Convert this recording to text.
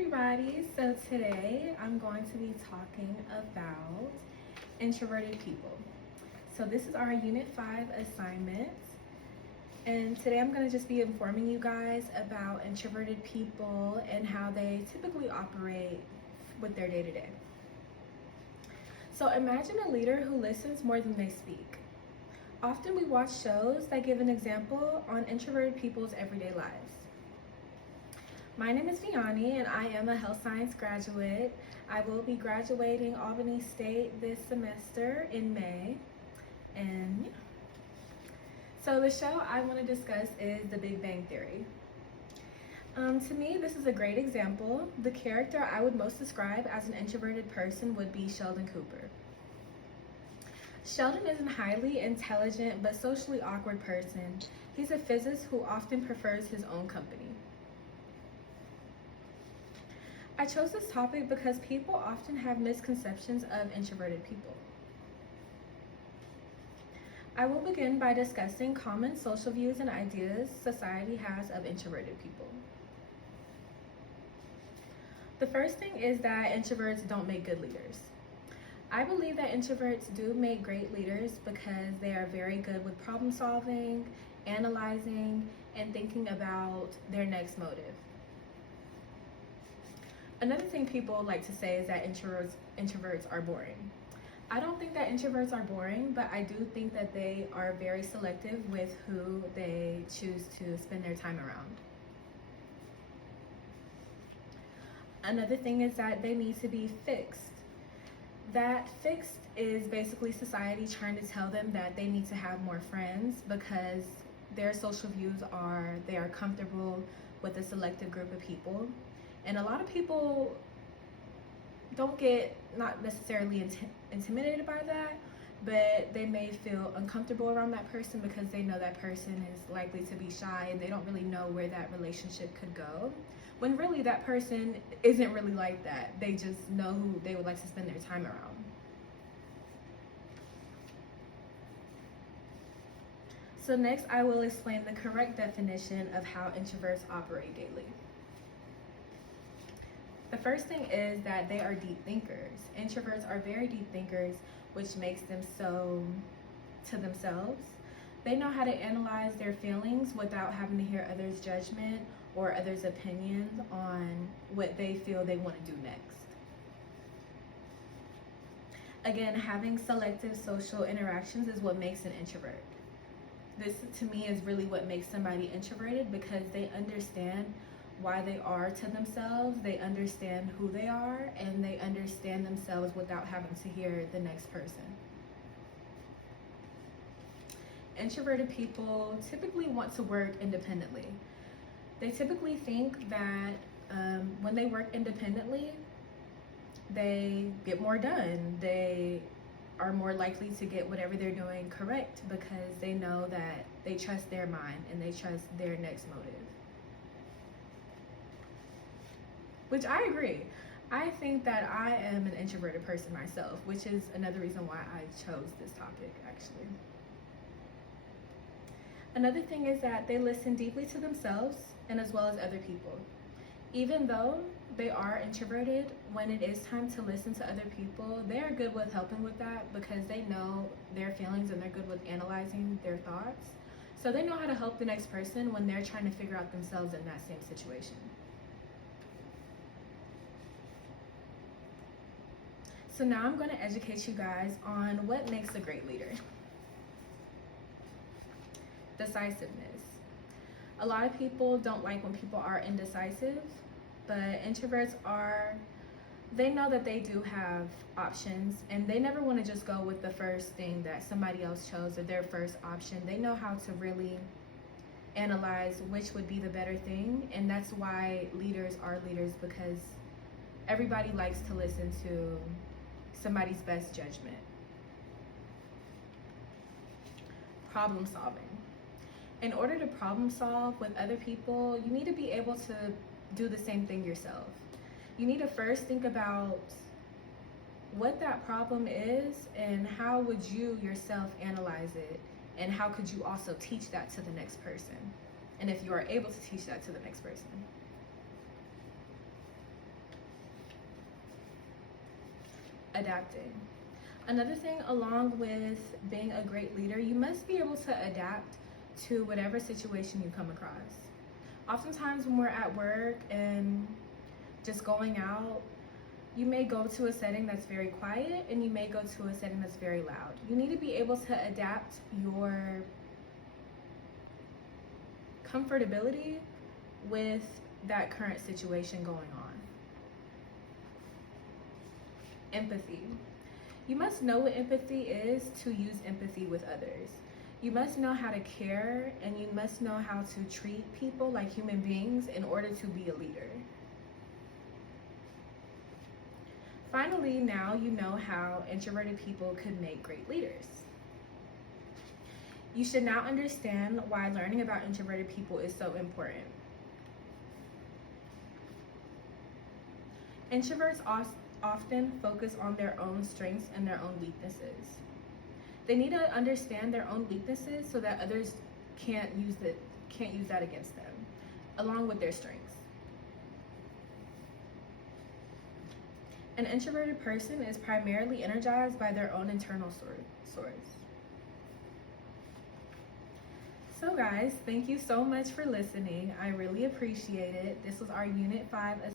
everybody. So today I'm going to be talking about introverted people. So this is our Unit 5 assignment. And today I'm going to just be informing you guys about introverted people and how they typically operate with their day-to-day. So imagine a leader who listens more than they speak. Often we watch shows that give an example on introverted people's everyday lives. My name is Vianney and I am a health science graduate. I will be graduating Albany State this semester in May. And yeah. So the show I want to discuss is The Big Bang Theory. To me, this is a great example. The character I would most describe as an introverted person would be Sheldon Cooper. Sheldon is a highly intelligent but socially awkward person. He's a physicist who often prefers his own company. I chose this topic because people often have misconceptions of introverted people. I will begin by discussing common social views and ideas society has of introverted people. The first thing is that introverts don't make good leaders. I believe that introverts do make great leaders because they are very good with problem solving, analyzing, and thinking about their next motive. Another thing people like to say is that introverts are boring. I don't think that introverts are boring, but I do think that they are very selective with who they choose to spend their time around. Another thing is that they need to be fixed. That fixed is basically society trying to tell them that they need to have more friends because their social views are they are comfortable with a selected group of people. And a lot of people don't get not necessarily intimidated by that, but they may feel uncomfortable around that person because they know that person is likely to be shy and they don't really know where that relationship could go. When really that person isn't really like that. They just know who they would like to spend their time around. So next I will explain the correct definition of how introverts operate daily. The first thing is that they are deep thinkers. Introverts are very deep thinkers, which makes them so to themselves. They know how to analyze their feelings without having to hear others' judgment or others' opinions on what they feel they want to do next. Again, having selective social interactions is what makes an introvert. This, to me, is really what makes somebody introverted because they understand why they are to themselves, they understand who they are, and they understand themselves without having to hear the next person. Introverted people typically want to work independently. They typically think that when they work independently, they get more done. They are more likely to get whatever they're doing correct because they know that they trust their mind and they trust their next motive. Which I agree. I think that I am an introverted person myself, which is another reason why I chose this topic, actually. Another thing is that they listen deeply to themselves and as well as other people. Even though they are introverted, when it is time to listen to other people, they are good with helping with that because they know their feelings and they're good with analyzing their thoughts. So they know how to help the next person when they're trying to figure out themselves in that same situation. So now I'm going to educate you guys on what makes a great leader. Decisiveness. A lot of people don't like when people are indecisive, but introverts they know that they do have options and they never want to just go with the first thing that somebody else chose or their first option. They know how to really analyze which would be the better thing, and that's why leaders are leaders because everybody likes to listen to somebody's best judgment. Problem solving. In order to problem solve with other people, you need to be able to do the same thing yourself. You need to first think about what that problem is and how would you yourself analyze it and how could you also teach that to the next person, and if you are able to teach that to the next person. adapting. Another thing, along with being a great leader, you must be able to adapt to whatever situation you come across. Oftentimes when we're at work and just going out, you may go to a setting that's very quiet and you may go to a setting that's very loud. You need to be able to adapt your comfortability with that current situation going on. Empathy. You must know what empathy is to use empathy with others. You must know how to care, and you must know how to treat people like human beings in order to be a leader. Finally, now you know how introverted people could make great leaders. You should now understand why learning about introverted people is so important. Introverts often focus on their own strengths and their own weaknesses. They need to understand their own weaknesses so that others can't use that against them, along with their strengths. An introverted person is primarily energized by their own internal source. So guys, thank you so much for listening. I really appreciate it. This was our Unit 5